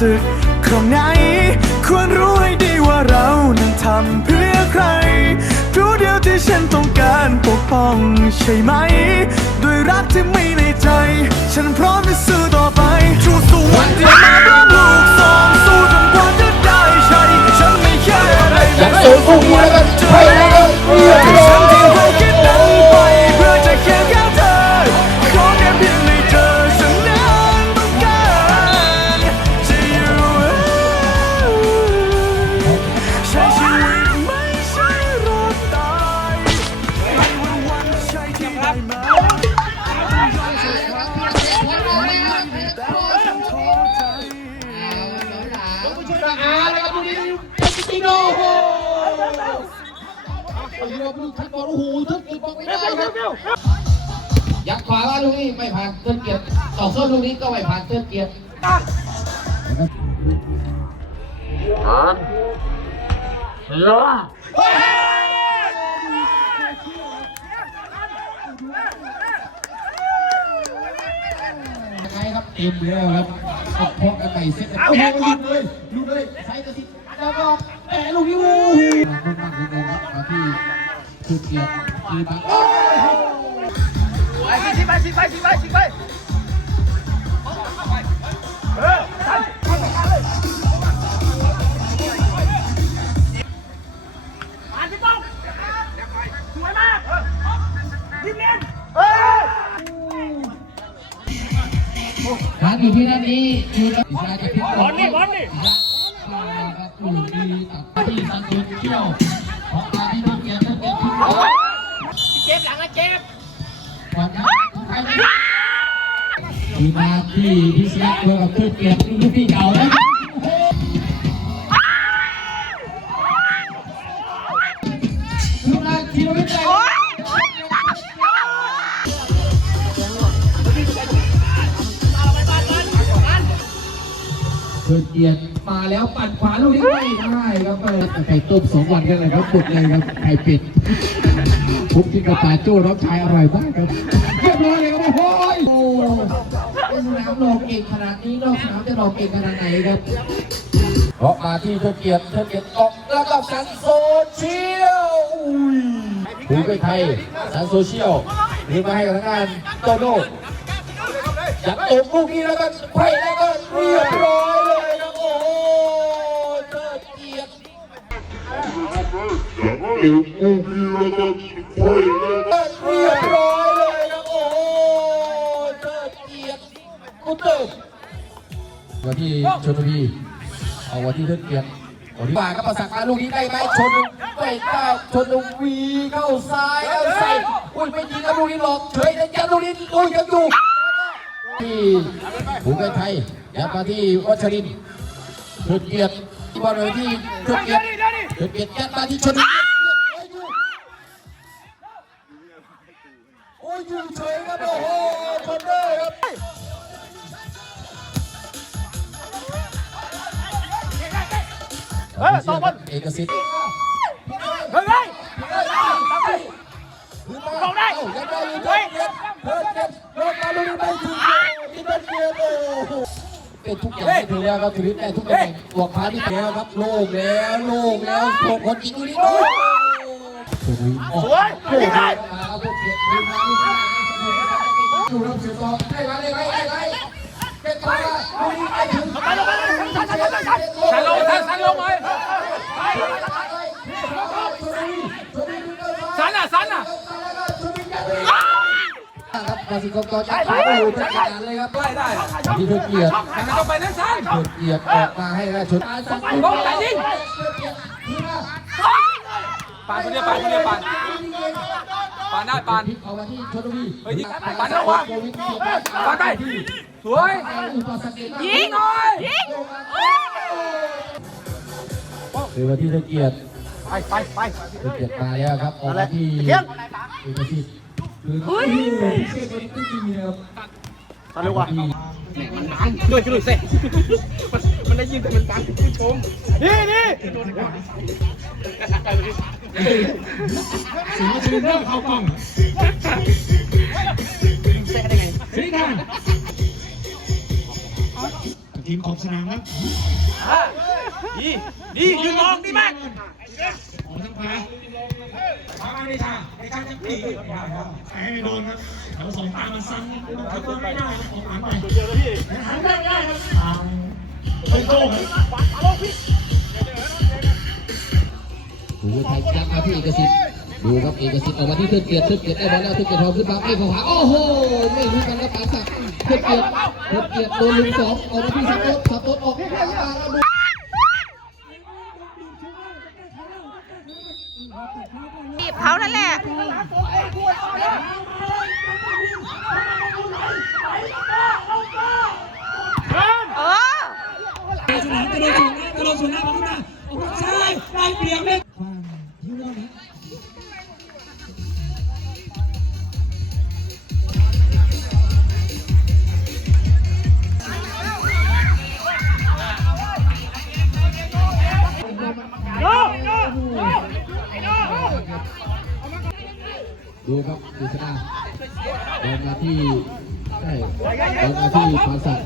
สึกของไหนควรรู้ให้ดีว่าเรานั้นทำเพื่อใครรู้เดียวที่ฉันต้องการปกป้องใช่ไหม ด้วยรักที่มีในใจ ฉันพร้อมจะสู้ต่อ ว่าลูกทัดบอลโอ้โหทุกจุดบอลไม่ได้ครับยักขวาว่าลูกนี้ไม่ผ่านเทิดเกียรติต่อส้นลูกนี้ก็ไม่ผ่านเทิดเกียรติใครครับเต็มแล้วครับเอาพกกันไปเซ็ตโอ้โหลุดเลยลุดเลยใส่กระสิแล้วก็แตะลูกนี้ โอ้โหมุ่งมั่นนิดนึงครับมาที่คือเกียรติคือบังผ่านพี่ป้องสวยมากยิงเล่นร้านอยู่ที่นั่นนี้คืออิสราจะพิจารบอลนี่บอลนี่ครับลูกดีตัดที่สังเกตเที่ยวของมาที่นักเกียรตินักเกียรติที่ เจ็บหลังนะเจ็บวามยักษ์ใครมาที่พิเศษเพื่อเพื่อเกียรติลูกพี่เก่านะ เพื่อเกียรติมาแล้วปัดขวาลูกนี้ไม่ได้ครับไปไข่ต้มสองวันกันเลยครับสุดเลยครับไข่เป็ดพุกกินกับปลาโจ้น้องชายอร่อยมากครับเรียบร้อยเลยครับโอ้ยโอ้เป็นสนามหลอกเก่งขนาดนี้นอกสนามจะหลอกเก่งขนาดไหนครับเพราะมาที่เพื่อเกียรติเพื่อเกียรติออกแล้วก็สันโซเชียลอุ้ไปไทยสันโซเชียลหรือมาให้กับทางานโตโน่จับตกลูกนี้แล้วก็ไขว้แล้วก็เรียบร้อย เรียบร้อยเลยนะโอ้โหเทิดเกียรติกุเตอร์วันที่ชนบุรีเอาวันที่เทิดเกียรติวันที่ป่าก็ประสานกาลูกนี้ได้ไหมชนไม่ได้ชนวีเข้าซ้ายเอาใส่อุ้ยไม่ยิงแล้วลูกนี้หลอกเฉยแต่ยันลูกนี้อุ้ยยังอยู่ที่ภูเก็ตไทยยับมาที่วัชรินทร์เกิดเกียรติบอลเลยที่เกิดเกียรติเกิดเกียรติยัดมาที่ชนบุรี เออสองคนเอกสิทธิ์เฮ้ยเฮ้ยบอกได้ยังได้อยู่เฮ้ยเก็บเพิ่มเก็บลงมาลูกนี้ไม่ถึงที่เป็นเกียรติโอ้โหเป็นทุกอย่างให้เธอแล้วครับชีวิตได้ทุกอย่างบวกพาที่แล้วครับโล่งแล้วโล่งแล้วส่งคนอีกลูกนี้โอ้ยสวยยังไงมาเอาพวกเกียรติมาดูรับเสียงต่อได้ไหมได้ไหมได้ไหมเป็นตัวลูกนี้ไปถึงไปลงไปสันลงสันลงสันสันลงเลย สันอะสันอะ ครับมาสิกรจะขออยู่ทุกงานเลยครับได้ได้ที่เพื่อเกียรติแต่ไม่ต้องไปนั่นสันเพื่อเกียรติออกมาให้ได้ชนลงแต่ยิงปานคนเดียวปานคนเดียวปานปานได้ปานเอามาที่ชนบุรีเฮ้ยยิงปานระวังปานไปสวยยิงหน่อยคือมาที่เพื่อเกียรติไปไปไปเพื่อเกียรติมาแล้วครับออกมาที่เอกสิทธิ์คื อพิเศษคนนี้จริงๆครับสันเร็วว่ะด้วยด้วยเซ่มันได้ยินแต่มันปังผู้ชม นี่นี่สีชื่อเริ่มเข้ากล้องเซ่ได้ไงสีกันทีมขอบสนามครับดีดียืนมองดีมากออกทางขวา ทางไม่ทางในการจะตีไม่ได้ครับให้ไม่โดนครับแถวสองตามมาซ้ำครับทำไม่ได้ครับออกหลังไปหันไม่ได้ครับทางไม่โต้ครับดูไทยจับมาที่เอกสิทธิ์ดูครับเอกสิทธิ์ออกมาที่เทือกเกียรติเทือกเกียรติได้บอลแล้วเทือกเกียรติทองขึ้นมาไอ้ขวาโอ้โหไม่รู้กันครับปาสักเทือกเกียรติเทือกเกียรติโดนลุงสองออกมาที่สับโต๊ะสับโต๊ะออกให้ข้างล่างแล้วดู บีบ เขานั่นแหละเออดู ดูครับกฤษณาเดินมาที่ใช่เดินมาที่ปราสัก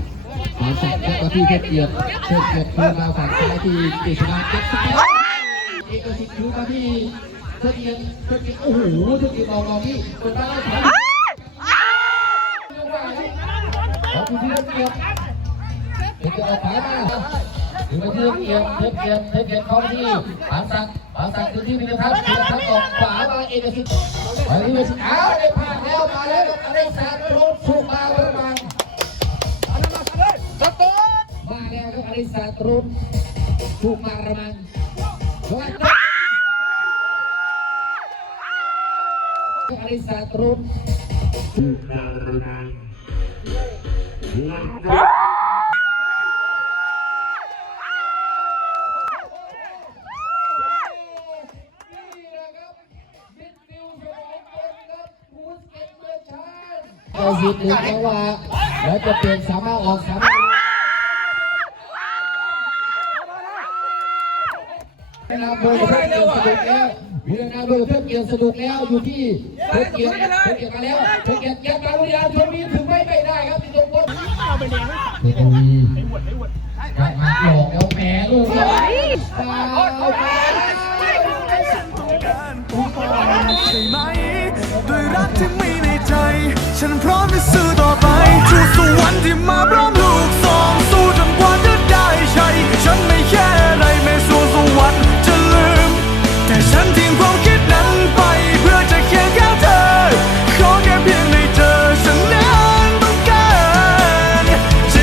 ปราสักแล้วมาที่เทพเกียรติเทพเกียรติคืนมาฝั่งซ้ายที่กฤษณาเก็บซ้ายเอกสิทธิ์คืนมาที่เทพเกียรติเทพเกียรติโอ้โหเทพเกียรติออกรองนี่กดได้ถอยขอบคุณที่เทพเกียรติเทพเกียรติออกขวามา ถึงมาที่เทพเกียรติเทพเกียรติเทพเกียรติเข้าที่ปราสักปราสักคือที่พิทักษ์พิทักษ์ออกขวามาเอกสิทธิ์มาที่นี่อ้าวได้ผ่านแล้วมาแล้วกับอะไรสารโรดสุมาประมาณมาแล้วครับอะไรสารโรดสุมาประมาณวันอะไรสารโรดสุมาประมาณเราหยุดหนึ่งจังหวะแล้วจะเปลี่ยนสามารถออกสามารถเวลาเบอร์เพื่อนเกียร์สะดุดแล้วเวลาเบอร์เพื่อนเกียร์สะดุดแล้วอยู่ที่เพื่อนเกียร์เพื่อนเกียร์มาแล้วเพื่อนเกียร์ยัดมาลุยาชนมีถึงไม่ไม่ได้ครับที่ตรงบนเพื่อนมีกลับมาหลอกแล้วแหมลูกเลยฟาวฟาวการปกป้องใช่ไหมด้วย รักที่มีในใจ ฉันพร้อมจะสู้ต่อไปทูตสวรรค์ที่มาพร้อม